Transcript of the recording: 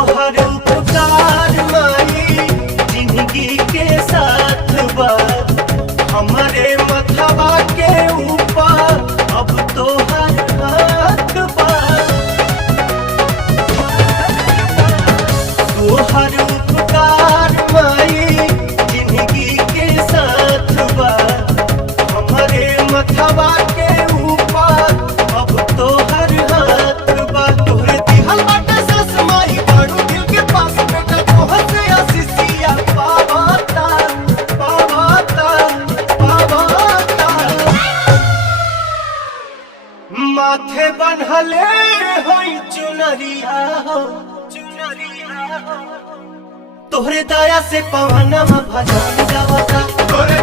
तोहर उपकार माई जिंदगी के साथ बा हमारे मथवा के ऊपर अब तोहर हाथ बा तोहर उपकार माई जिंदगी के साथ बा हमारे मथवा के ऊपर अब तोहर हाथ बा तोहरे दिहल बाटे सस माई बड़ू दिल के पास बेटा तोहर से आशीषिया पावाता माथे बन्हले होई चुनरिया हो तोहरे दया से पवनमा भजन गावता तोहरे